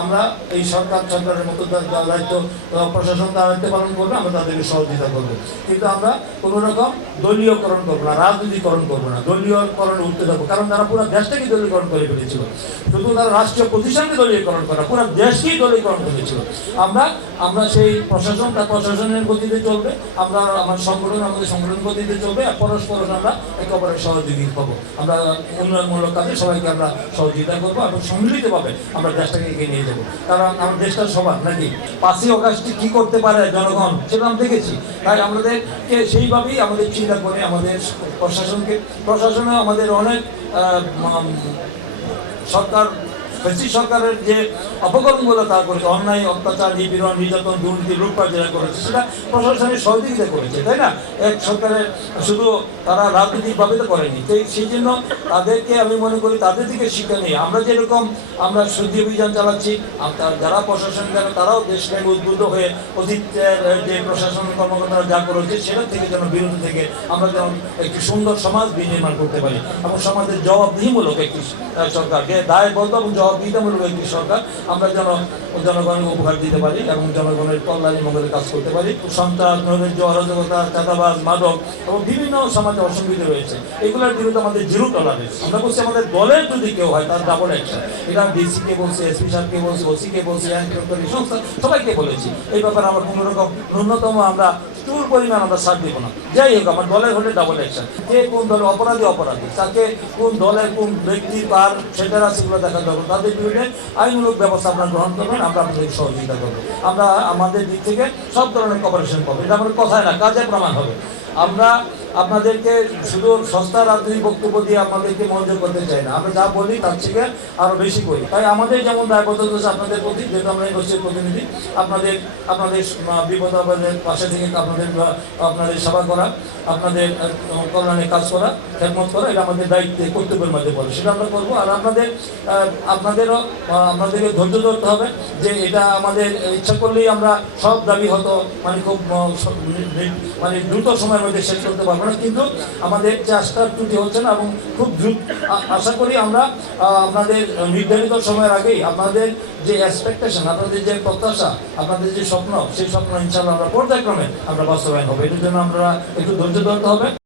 আমরা এই সরকারের মতো দায়িত্ব প্রশাসন দায়িত্ব পালন করবে, আমরা তাদেরকে সহযোগিতা করবো। কিন্তু আমরা কোনো রকম দলীয়করণ করবো না, রাজনীতিকরণ করবো না, দলীয়করণে উঠতে যাবো। কারণ তারা পুরো দেশটাকে দলীয়করণ করে ফেলেছিল। শুধু তারা রাষ্ট্রীয় প্রতিষ্ঠানকে দলীয়করণ করা, পুরো দেশকেই দলীয়করণ করেছিল। আমরা সেই প্রশাসন তার প্রশাসনের গতিতে চলবে, আমরা আমাদের সংগঠন গতিতে চলবে, আর পরস্পর আমরা একে অপরের সহযোগী হবো। আমরা উন্নয়নমূলক কাজে সবাইকে আমরা সহযোগিতা করবো এবং সম্মিলিতভাবে আমরা দেশটাকে এগিয়ে নিয়ে যাবো। কারণ আমার দেশটা সবার নাকি 5ই অগাস্টে কি করতে পারে জনগণ সেটা আমরা দেখেছি। তাই আমাদেরকে সেইভাবেই আমাদের চিন্তা করে আমাদের প্রশাসনে আমাদের অনেক সরকারের যে অপকর্মগুলো তারা করেছে, অন্যায়, অত্যাচার, নিপীড়ন, নির্যাতন, দুর্নীতি, লুটপাট যেটা করেছে সেটা প্রশাসনের সহযোগিতা করেছে, তাই না? এক সরকারের শুধু তারা রাজনৈতিকভাবে তো করেনি। তো সেই জন্য তাদেরকে আমি মনে করি তাদের দিকে শিক্ষা নিয়ে আমরা যেরকম আমরা শুদ্ধি অভিযান চালাচ্ছি, যারা প্রশাসন তারাও দেশ থেকে উদ্বুদ্ধ হয়ে অতীতের যে প্রশাসন কর্মকর্তারা যা করেছে সেটা থেকে যেন বিরত থেকে আমরা যেন একটি সুন্দর সমাজ বিনির্মাণ করতে পারি এবং সমাজের জবাবদিহিমূলক একটি সরকারকে দায়বদ্ধ এবং জবাবদিহিতামূলক একটি সরকার আমরা যেন জনগণকে উপহার দিতে পারি এবং জনগণের কল্যাণী মঙ্গলের কাজ করতে পারি। সন্ত্রাস, নৈরাজ্য, অরাজকতা, চাঁদাবাজ, মাদক এবং বিভিন্ন সমাজে অসুবিধা রয়েছে, এগুলোর বিরুদ্ধে আমাদের জিরো টলারেন্স। আমরা বলছি আমাদের দলের যদি কেউ হয় তার ডাবল অ্যাকশন। এটা ডিসিকে বলছে, এসপি সাহেবকে বলছে, ওসিকে বলছে, সংস্থা সবাইকে বলেছি। এই ব্যাপারে আমরা কোনো রকম ন্যূনতম আমরা চুল পরিমাণ আমরা ছাড় দিব না। যাই হোক, আমার দলের হলে ডাবল অ্যাকশন। কে কোন দলের অপরাধী, তাকে কোন দলের কোন ব্যক্তি তার সেটার আছে সেগুলো দেখা যাবে, তাদের বিরুদ্ধে আইনমূলক ব্যবস্থা আপনারা গ্রহণ করবেন, আমরা আপনাদের সহযোগিতা করবো। আমরা আমাদের দিক থেকে সব ধরনের কপারেশন পাবো। এটা আমার কথায় না, কাজে প্রমাণ হবে। আমরা আপনাদেরকে শুধু সস্তা রাজনৈতিক বক্তব্য দিয়ে আপনাদেরকে মনোযোগ করতে চাই না। আমরা যা বলি তার থেকে আরো বেশি করি। তাই আমাদের যেমন দায়বদ্ধতা আছে আপনাদের প্রতি, যেহেতু আমরা ইউনিভার্সিটির প্রতিনিধি, আপনাদের বিপদ আপদের পাশে থেকে আপনাদের সেবা করা, আপনাদের কল্যাণে কাজ করা, খেদমত করা, এটা আমাদের দায়িত্বে কর্তব্যের মধ্যে পড়ে, সেটা আমরা করবো। আর আপনাদেরকে ধৈর্য ধরতে হবে যে এটা আমাদের ইচ্ছা করলেই আমরা সব দাবি হতো খুব দ্রুত সময়ের মধ্যে শেষ করতে পারবো না। কিন্তু আমাদের চেষ্টার ত্রুটি হচ্ছে না এবং খুব দ্রুত আশা করি আমরা আপনাদের নির্ধারিত সময়ের আগেই আপনাদের যে এক্সপেকটেশন, আপনাদের যে প্রত্যাশা, আপনাদের যে স্বপ্ন, সেই স্বপ্ন ইনশাআল্লাহ আমরা পর্যায়ক্রমে আমরা বাস্তবায়ন হবে। এটার জন্য আমরা একটু ধৈর্য ধরতে হবে।